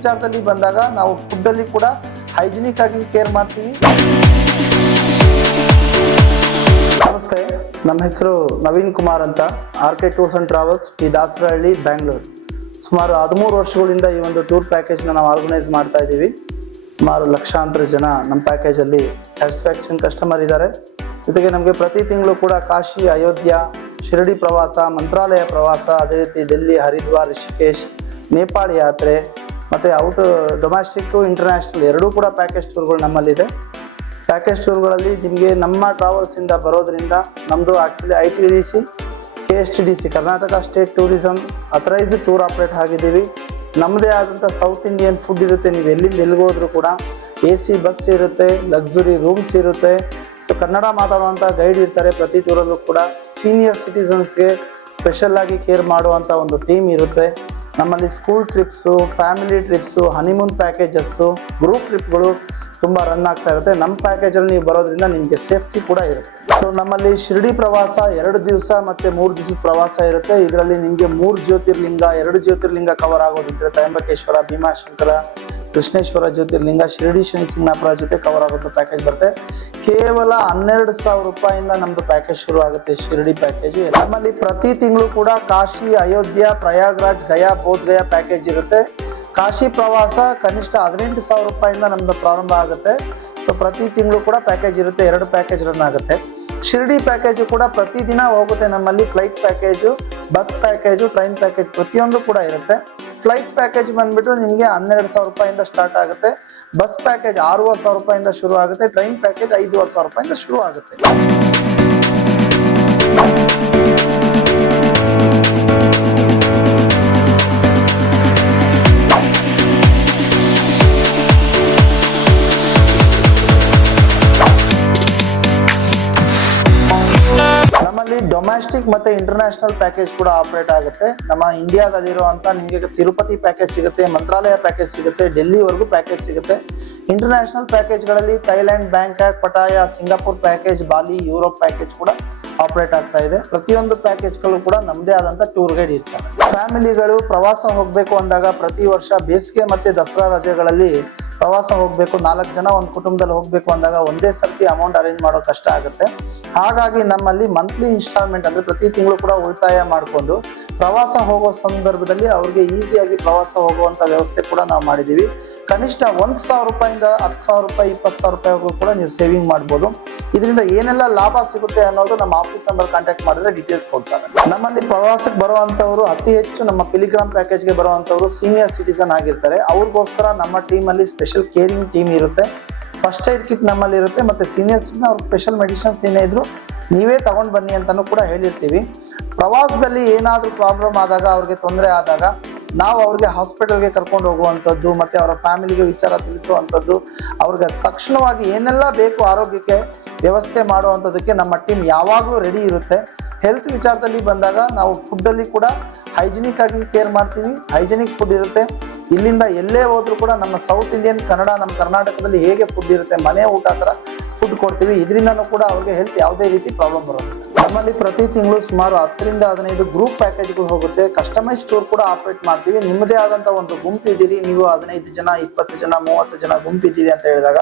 ವಿಚಾರದಲ್ಲಿ ಬಂದಾಗ ನಾವು ಫುಡ್ಡಲ್ಲಿ ಕೂಡ ಹೈಜಿನಿಕ್ ಆಗಿ ಕೇರ್ ಮಾಡ್ತೀವಿ. ನಮಸ್ತೆ, ನಮ್ಮ ಹೆಸರು ನವೀನ್ ಕುಮಾರ್ ಅಂತ, RK tours and travels, T Dasarahalli, Bangalore. ಸುಮಾರು 13 ವರ್ಷಗಳಿಂದ ಈ ಒಂದು ಟೂರ್ ಪ್ಯಾಕೇಜ್ನ ನಾವು ಆರ್ಗನೈಸ್ ಮಾಡ್ತಾ ಇದ್ದೀವಿ. ಸುಮಾರು ಲಕ್ಷಾಂತರ ಜನ ನಮ್ಮ ಪ್ಯಾಕೇಜಲ್ಲಿ ಸ್ಯಾಟಿಸ್ಫ್ಯಾಕ್ಷನ್ ಕಸ್ಟಮರ್ ಇದ್ದಾರೆ. ಜೊತೆಗೆ ನಮಗೆ ಪ್ರತಿ ತಿಂಗಳು ಕೂಡ ಕಾಶಿ, ಅಯೋಧ್ಯ, ಶಿರಡಿ ಪ್ರವಾಸ, ಮಂತ್ರಾಲಯ ಪ್ರವಾಸ, ಅದೇ ರೀತಿ ಡೆಲ್ಲಿ, ಹರಿದ್ವಾರ್, ರಿಷಿಕೇಶ್, ನೇಪಾಳ ಯಾತ್ರೆ ಮತ್ತು ಡೊಮ್ಯಾಸ್ಟಿಕ್ಕು ಇಂಟರ್ನ್ಯಾಷನಲ್ ಎರಡೂ ಕೂಡ ಪ್ಯಾಕೇಜ್ ಟೂರ್ಗಳು ನಮ್ಮಲ್ಲಿದೆ. ಪ್ಯಾಕೇಜ್ ಟೂರ್ಗಳಲ್ಲಿ ನಿಮಗೆ ನಮ್ಮ ಟ್ರಾವೆಲ್ಸಿಂದ ಬರೋದ್ರಿಂದ ನಮ್ಮದು actually ITDC, KSTDC Karnataka state tourism authorised tour operate ಆಗಿದ್ದೀವಿ. ನಮ್ಮದೇ ಆದಂಥ ಸೌತ್ ಇಂಡಿಯನ್ ಫುಡ್ ಇರುತ್ತೆ. ನೀವು ಎಲ್ಲಿಂದ ಎಲ್ಲಿಗೋದ್ರೂ ಕೂಡ AC ಬಸ್ ಇರುತ್ತೆ, ಲಕ್ಸುರಿ ರೂಮ್ಸ್ ಇರುತ್ತೆ. ಸೊ ಕನ್ನಡ ಮಾತಾಡುವಂಥ ಗೈಡ್ ಇರ್ತಾರೆ ಪ್ರತಿ ಟೂರಲ್ಲೂ ಕೂಡ. ಸೀನಿಯರ್ ಸಿಟಿಸನ್ಸ್ಗೆ ಸ್ಪೆಷಲ್ಲಾಗಿ ಕೇರ್ ಮಾಡುವಂಥ ಒಂದು ಟೀಮ್ ಇರುತ್ತೆ. ನಮ್ಮಲ್ಲಿ school trips, family trips, honeymoon packages, group ಟ್ರಿಪ್ಗಳು ತುಂಬ ರನ್ ಆಗ್ತಾ ಇರುತ್ತೆ. ನಮ್ಮ ಪ್ಯಾಕೇಜಲ್ಲಿ ನೀವು ಬರೋದ್ರಿಂದ ನಿಮಗೆ ಸೇಫ್ಟಿ ಕೂಡ ಇರುತ್ತೆ. ಸೊ ನಮ್ಮಲ್ಲಿ ಶಿರಡಿ ಪ್ರವಾಸ 2 ದಿವಸ ಮತ್ತು 3 ದಿವಸದ ಪ್ರವಾಸ ಇರುತ್ತೆ. ಇದರಲ್ಲಿ ನಿಮಗೆ 3 ಜ್ಯೋತಿರ್ಲಿಂಗ, 2 ಜ್ಯೋತಿರ್ಲಿಂಗ ಕವರ್ ಆಗೋದಿದ್ರೆ ತ್ರಯಂಬಕೇಶ್ವರ, ಭೀಮಾಶಂಕರ, ಕೃಷ್ಣೇಶ್ವರ ಜ್ಯೋತಿರ್ಲಿಂಗ, ಶಿರಡಿ ಶನಿಸಿಂಗನಾಪುರ ಜೊತೆ ಕವರ್ ಆಗೋದು ಪ್ಯಾಕೇಜ್ ಬರುತ್ತೆ. ಕೇವಲ 12,000 ರೂಪಾಯಿಂದ ನಮ್ಮದು ಪ್ಯಾಕೇಜ್ ಶುರು ಆಗುತ್ತೆ ಶಿರಡಿ ಪ್ಯಾಕೇಜು. ನಮ್ಮಲ್ಲಿ ಪ್ರತಿ ತಿಂಗಳು ಕೂಡ ಕಾಶಿ, ಅಯೋಧ್ಯ, ಪ್ರಯಾಗ್ರಾಜ್, ಗಯಾ, ಬೋಧ್ ಗಯಾ ಪ್ಯಾಕೇಜ್ ಇರುತ್ತೆ. ಕಾಶಿ ಪ್ರವಾಸ ಕನಿಷ್ಠ 18,000 ರೂಪಾಯಿಂದ ನಮ್ಮದು ಪ್ರಾರಂಭ ಆಗುತ್ತೆ. ಸೊ ಪ್ರತಿ ತಿಂಗಳು ಕೂಡ ಪ್ಯಾಕೇಜ್ ಇರುತ್ತೆ, 2 ಪ್ಯಾಕೇಜ್ ರನ್ ಆಗುತ್ತೆ. ಶಿರಡಿ ಪ್ಯಾಕೇಜು ಕೂಡ ಪ್ರತಿದಿನ ಹೋಗುತ್ತೆ. ನಮ್ಮಲ್ಲಿ flight package, bus package, train package ಪ್ರತಿಯೊಂದು ಕೂಡ ಇರುತ್ತೆ. ಫ್ಲೈಟ್ ಪ್ಯಾಕೇಜ್ ಬಂದುಬಿಟ್ಟು ನಿಮಗೆ 12,000 ರೂಪಾಯಿಂದ ಸ್ಟಾರ್ಟ್ ಆಗುತ್ತೆ. ಬಸ್ ಪ್ಯಾಕೇಜ್ 6,500 ರೂಪಾಯಿಂದ ಶುರು ಆಗುತ್ತೆ. ಟ್ರೈನ್ ಪ್ಯಾಕೇಜ್ 5,500 ರೂಪಾಯಿಂದ ಶುರು ಆಗುತ್ತೆ. ನಮ್ಮಲ್ಲಿ ಡೊಮ್ಯಾಸ್ಟಿಕ್ ಮತ್ತು ಇಂಟರ್ನ್ಯಾಷನಲ್ ಪ್ಯಾಕೇಜ್ ಕೂಡ ಆಪ್ರೇಟ್ ಆಗುತ್ತೆ. ನಮ್ಮ ಇಂಡಿಯಾದಲ್ಲಿರುವಂಥ ನಿಮಗೆ ತಿರುಪತಿ ಪ್ಯಾಕೇಜ್ ಸಿಗುತ್ತೆ, ಮಂತ್ರಾಲಯ ಪ್ಯಾಕೇಜ್ ಸಿಗುತ್ತೆ, ಡೆಲ್ಲಿವರೆಗೂ ಪ್ಯಾಕೇಜ್ ಸಿಗುತ್ತೆ. ಇಂಟರ್ನ್ಯಾಷನಲ್ ಪ್ಯಾಕೇಜ್ಗಳಲ್ಲಿ Thailand, Bangkok, Pattaya, Singapore package, Bali, Europe package ಕೂಡ ಆಪ್ರೇಟ್ ಆಗ್ತಾ ಇದೆ. ಪ್ರತಿಯೊಂದು ಪ್ಯಾಕೇಜ್ಗಳು ಕೂಡ ನಮ್ಮದೇ ಆದಂಥ ಟೂರ್ ಗೈಡ್ ಇರ್ತಾರೆ. ಫ್ಯಾಮಿಲಿಗಳು ಪ್ರವಾಸ ಹೋಗಬೇಕು ಅಂದಾಗ ಪ್ರತಿ ವರ್ಷ ಬೇಸಿಗೆ ಮತ್ತು ದಸರಾ ರಜೆಗಳಲ್ಲಿ ಪ್ರವಾಸ ಹೋಗಬೇಕು, 4 ಜನ ಒಂದು ಕುಟುಂಬದಲ್ಲಿ ಹೋಗಬೇಕು ಅಂದಾಗ ಒಂದೇ ಸರ್ತಿ ಅಮೌಂಟ್ ಅರೇಂಜ್ ಮಾಡೋ ಕಷ್ಟ ಆಗುತ್ತೆ. ಹಾಗಾಗಿ ನಮ್ಮಲ್ಲಿ ಮಂತ್ಲಿ ಇನ್ಸ್ಟಾಲ್ಮೆಂಟ್ ಅಂದರೆ ಪ್ರತಿ ತಿಂಗಳು ಕೂಡ ಉಳಿತಾಯ ಮಾಡಿಕೊಂಡು ಪ್ರವಾಸ ಹೋಗೋ ಸಂದರ್ಭದಲ್ಲಿ ಅವ್ರಿಗೆ ಈಸಿಯಾಗಿ ಪ್ರವಾಸ ಹೋಗುವಂಥ ವ್ಯವಸ್ಥೆ ಕೂಡ ನಾವು ಮಾಡಿದ್ದೀವಿ. ಕನಿಷ್ಠ 1,000 ರೂಪಾಯಿಂದ 10,000 ರೂಪಾಯಿ, 20,000 ರೂಪಾಯಿವರೆಗೂ ಕೂಡ ನೀವು ಸೇವಿಂಗ್ ಮಾಡ್ಬೋದು. ಇದರಿಂದ ಏನೆಲ್ಲ ಲಾಭ ಸಿಗುತ್ತೆ ಅನ್ನೋದು ನಮ್ಮ ಆಫೀಸ್ ನಂಬರ್ ಕಾಂಟ್ಯಾಕ್ಟ್ ಮಾಡಿದ್ರೆ ಡೀಟೇಲ್ಸ್ ಕೊಡ್ತಾರೆ. ನಮ್ಮಲ್ಲಿ ಪ್ರವಾಸಕ್ಕೆ ಬರುವಂಥವ್ರು ಅತಿ ಹೆಚ್ಚು ನಮ್ಮ ಪಿಲಿಗ್ರಾಮ್ ಪ್ಯಾಕೇಜ್ಗೆ ಬರುವಂಥವ್ರು ಸೀನಿಯರ್ ಸಿಟಿಸನ್ ಆಗಿರ್ತಾರೆ. ಅವ್ರಿಗೋಸ್ಕರ ನಮ್ಮ ಟೀಮಲ್ಲಿ ಸ್ಪೆಷಲ್ ಕೇರಿಂಗ್ ಟೀಮ್ ಇರುತ್ತೆ. ಫಸ್ಟ್ ಏಡ್ ಕಿಟ್ ನಮ್ಮಲ್ಲಿ ಇರುತ್ತೆ ಮತ್ತು ಸೀನಿಯರ್ ಸಿಟಿಸನ್ ಅವ್ರ ಸ್ಪೆಷಲ್ ಮೆಡಿಸಿನ್ಸ್ ಏನೇ ಇದ್ರು ನೀವೇ ತಗೊಂಡು ಬನ್ನಿ ಅಂತಲೂ ಕೂಡ ಹೇಳಿರ್ತೀವಿ. ಪ್ರವಾಸದಲ್ಲಿ ಏನಾದರೂ ಪ್ರಾಬ್ಲಮ್ ಆದಾಗ, ಅವ್ರಿಗೆ ತೊಂದರೆ ಆದಾಗ ನಾವು ಅವ್ರಿಗೆ ಹಾಸ್ಪಿಟಲ್ಗೆ ಕರ್ಕೊಂಡು ಹೋಗುವಂಥದ್ದು ಮತ್ತು ಅವರ ಫ್ಯಾಮಿಲಿಗೆ ವಿಚಾರ ತಿಳಿಸುವಂಥದ್ದು, ಅವ್ರಿಗೆ ತಕ್ಷಣವಾಗಿ ಏನೆಲ್ಲ ಬೇಕು ಆರೋಗ್ಯಕ್ಕೆ ವ್ಯವಸ್ಥೆ ಮಾಡುವಂಥದ್ದಕ್ಕೆ ನಮ್ಮ ಟೀಮ್ ಯಾವಾಗಲೂ ರೆಡಿ ಇರುತ್ತೆ. ಹೆಲ್ತ್ ವಿಚಾರದಲ್ಲಿ ಬಂದಾಗ ನಾವು ಫುಡ್ಡಲ್ಲಿ ಕೂಡ ಹೈಜಿನಿಕ್ ಆಗಿ ಕೇರ್ ಮಾಡ್ತೀವಿ. ಹೈಜಿನಿಕ್ ಫುಡ್ ಇರುತ್ತೆ. ಇಲ್ಲಿಂದ ಎಲ್ಲೇ ಹೋದ್ರೂ ಕೂಡ ನಮ್ಮ ಸೌತ್ ಇಂಡಿಯನ್ ಕನ್ನಡ, ನಮ್ಮ ಕರ್ನಾಟಕದಲ್ಲಿ ಹೇಗೆ ಫುಡ್ ಇರುತ್ತೆ, ಮನೆ ಊಟ ಥರ ಫುಡ್ ಕೊಡ್ತೀವಿ. ಇದರಿಂದನೂ ಕೂಡ ಅವ್ರಿಗೆ ಹೆಲ್ತ್ ಯಾವುದೇ ರೀತಿ ಪ್ರಾಬ್ಲಮ್ ಬರೋದಿಲ್ಲ. ನಮ್ಮಲ್ಲಿ ಪ್ರತಿ ತಿಂಗಳು ಸುಮಾರು 10ರಿಂದ 15 ಗ್ರೂಪ್ ಪ್ಯಾಕೇಜ್ಗಳು ಹೋಗುತ್ತೆ. ಕಸ್ಟಮೈಸ್ ಟೂರ್ ಕೂಡ ಆಪ್ರೇಟ್ ಮಾಡ್ತೀವಿ. ನಿಮ್ಮದೇ ಆದಂಥ ಒಂದು ಗುಂಪು ಇದ್ದೀರಿ, ನೀವು 15 ಜನ, 20 ಜನ, 30 ಜನ ಗುಂಪಿದ್ದೀರಿ ಅಂತ ಹೇಳಿದಾಗ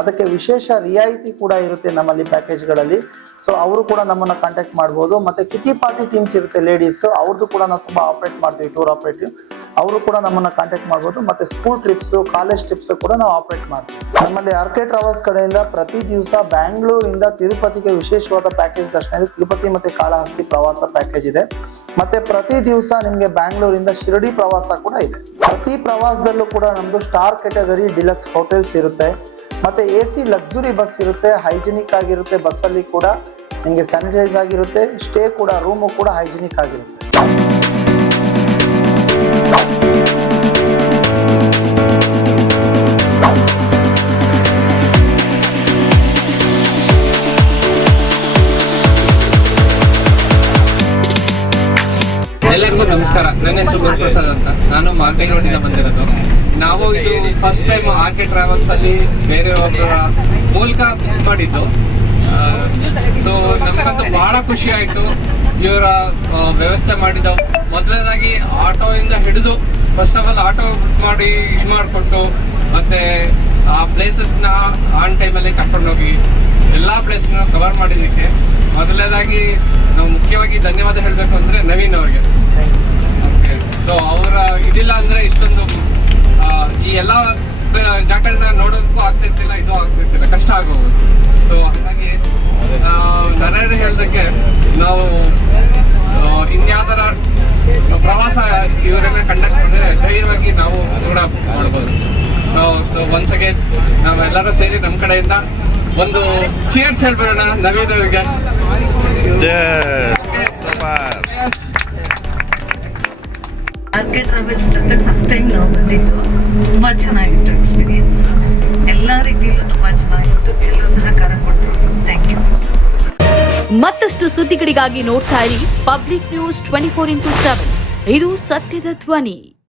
ಅದಕ್ಕೆ ವಿಶೇಷ ರಿಯಾಯಿತಿ ಕೂಡ ಇರುತ್ತೆ ನಮ್ಮಲ್ಲಿ ಪ್ಯಾಕೇಜ್ಗಳಲ್ಲಿ. ಸೊ ಅವರು ಕೂಡ ನಮ್ಮನ್ನು ಕಾಂಟ್ಯಾಕ್ಟ್ ಮಾಡ್ಬೋದು. ಮತ್ತು ಕಿಟಿ ಪಾರ್ಟಿ ಟೀಮ್ಸ್ ಇರುತ್ತೆ ಲೇಡೀಸು, ಅವ್ರದ್ದು ಕೂಡ ನಾವು ತುಂಬ ಆಪ್ರೇಟ್ ಮಾಡ್ತೀವಿ, ಟೂರ್ ಆಪ್ರೇಟಿವ್. ಅವರು ಕೂಡ ನಮ್ಮನ್ನು ಕಾಂಟ್ಯಾಕ್ಟ್ ಮಾಡ್ಬೋದು. ಮತ್ತು ಸ್ಕೂಲ್ ಟ್ರಿಪ್ಸು, ಕಾಲೇಜ್ ಟ್ರಿಪ್ಸು ಕೂಡ ನಾವು ಆಪ್ರೇಟ್ ಮಾಡ್ತೀವಿ. ನಮ್ಮಲ್ಲಿ RK ಟ್ರಾವೆಲ್ಸ್ ಕಡೆಯಿಂದ ಪ್ರತಿ ದಿವಸ ಬ್ಯಾಂಗ್ಳೂರಿಂದ ತಿರುಪತಿಗೆ ವಿಶೇಷವಾದ ಪ್ಯಾಕೇಜ್ ದರ್ಶನ ಇದೆ. ತಿರುಪತಿ ಮತ್ತು ಕಾಳಹಸ್ತಿ ಪ್ರವಾಸ ಪ್ಯಾಕೇಜ್ ಇದೆ. ಮತ್ತು ಪ್ರತಿ ದಿವಸ ನಿಮಗೆ ಬ್ಯಾಂಗ್ಳೂರಿಂದ ಶಿರಡಿ ಪ್ರವಾಸ ಕೂಡ ಇದೆ. ಪ್ರತಿ ಪ್ರವಾಸದಲ್ಲೂ ಕೂಡ ನಮ್ಮದು ಸ್ಟಾರ್ ಕ್ಯಾಟಗರಿ ಡಿಲಕ್ಸ್ ಹೋಟೆಲ್ಸ್ ಇರುತ್ತೆ. ಮತ್ತು AC ಲಕ್ಸುರಿ ಬಸ್ ಇರುತ್ತೆ. ಹೈಜಿನಿಕ್ ಆಗಿರುತ್ತೆ. ಬಸ್ಸಲ್ಲಿ ಕೂಡ ನಿಮಗೆ ಸ್ಯಾನಿಟೈಸ್ ಆಗಿರುತ್ತೆ. ಸ್ಟೇ ಕೂಡ, ರೂಮು ಕೂಡ ಹೈಜಿನಿಕ್ ಆಗಿರುತ್ತೆ. ಎಲ್ಲರಿಗೂ ನಮಸ್ಕಾರ. ನನ್ನ ಹೆಸರು ಗುರುಪ್ರಸಾದ್ ಅಂತ. ನಾನು ಮಾರ್ಕೆಟ್ ರೋಡಿಂದ ಬಂದಿರೋದು. ನಾವು ಇದು ಫಸ್ಟ್ ಟೈಮ್ RK ಟ್ರಾವೆಲ್ಸ್ ಅಲ್ಲಿ ಬೇರೆಯೊಬ್ಬರ ಮೂಲಕ ಬುಕ್ ಮಾಡಿದ್ದು. ಸೊ ನಮಗಂತೂ ಬಹಳ ಖುಷಿ ಆಯಿತು. ಇವರ ವ್ಯವಸ್ಥೆ ಮಾಡಿದ್ದು ಮೊದಲನೇದಾಗಿ ಆಟೋಯಿಂದ ಹಿಡಿದು first of all auto book ಮಾಡಿ ಇದು ಮಾಡಿಕೊಟ್ಟು ಮತ್ತೆ ಆ ಪ್ಲೇಸಸ್ನ ಆನ್ ಟೈಮಲ್ಲಿ ಕರ್ಕೊಂಡೋಗಿ ಎಲ್ಲ ಪ್ಲೇಸ್ನ ಕವರ್ ಮಾಡಿದ್ದಕ್ಕೆ ಮೊದಲನೇದಾಗಿ ನಾವು ಮುಖ್ಯವಾಗಿ ಧನ್ಯವಾದ ಹೇಳಬೇಕು ಅಂದರೆ ನವೀನ್ ಅವ್ರಿಗೆ. ಓಕೆ, ಸೊ ಅವರ ಇದಿಲ್ಲ ಅಂದರೆ ಇಷ್ಟೊಂದು ಈ ಎಲ್ಲ ಜಾಗಗಳನ್ನ ನೋಡೋದಕ್ಕೂ ಆಗ್ತಿರ್ತಿಲ್ಲ, ಇದು ಆಗ್ತಿರ್ತಿಲ್ಲ, ಕಷ್ಟ ಆಗೋದು. ಸೊ ಹಾಗಾಗಿ ನರೇಂದ್ರ ಹೇಳ್ದಕ್ಕೆ ನಾವು ಇನ್ಯಾವುದರ ಪ್ರವಾಸ ಇವರೆಲ್ಲ ಕಂಡಕ್ಟ್ ಮಾಡಿದ್ರೆ ಧೈರ್ಯವಾಗಿ ನಾವು ಕೂಡ ಮಾಡ್ಬೋದು. ಸೊ ಒನ್ಸ್ ಅಗೇನ್ ನಾವೆಲ್ಲರೂ ಸೇರಿ ನಮ್ಮ ಕಡೆಯಿಂದ ಒಂದು ಚೇರ್ಸ್ ಹೇಳ್ಬಿಡೋಣ ನವೀನ್ ಅವರಿಗೆ. ಆರ್ಕೆ ಟ್ರಾವೆಲ್ಸ್ ಜೊತೆ ಫಸ್ಟ್ ಟೈಮ್ ನಾವು ಬಂದಿದ್ದು. ತುಂಬ ಚೆನ್ನಾಗಿತ್ತು ಎಕ್ಸ್ಪೀರಿಯನ್ಸ್, ಎಲ್ಲ ರೀತಿಯಲ್ಲೂ ತುಂಬ ಚೆನ್ನಾಗಿತ್ತು. ಎಲ್ಲರೂ ಸಹಕಾರ ಕೊಟ್ಟರು. Thank you. ಮತ್ತಷ್ಟು ಸುದ್ದಿಗಳಿಗಾಗಿ ನೋಡ್ತಾ ಇರಿ ಪಬ್ಲಿಕ್ ನ್ಯೂಸ್ 24x7. ಇದು ಸತ್ಯದ ಧ್ವನಿ.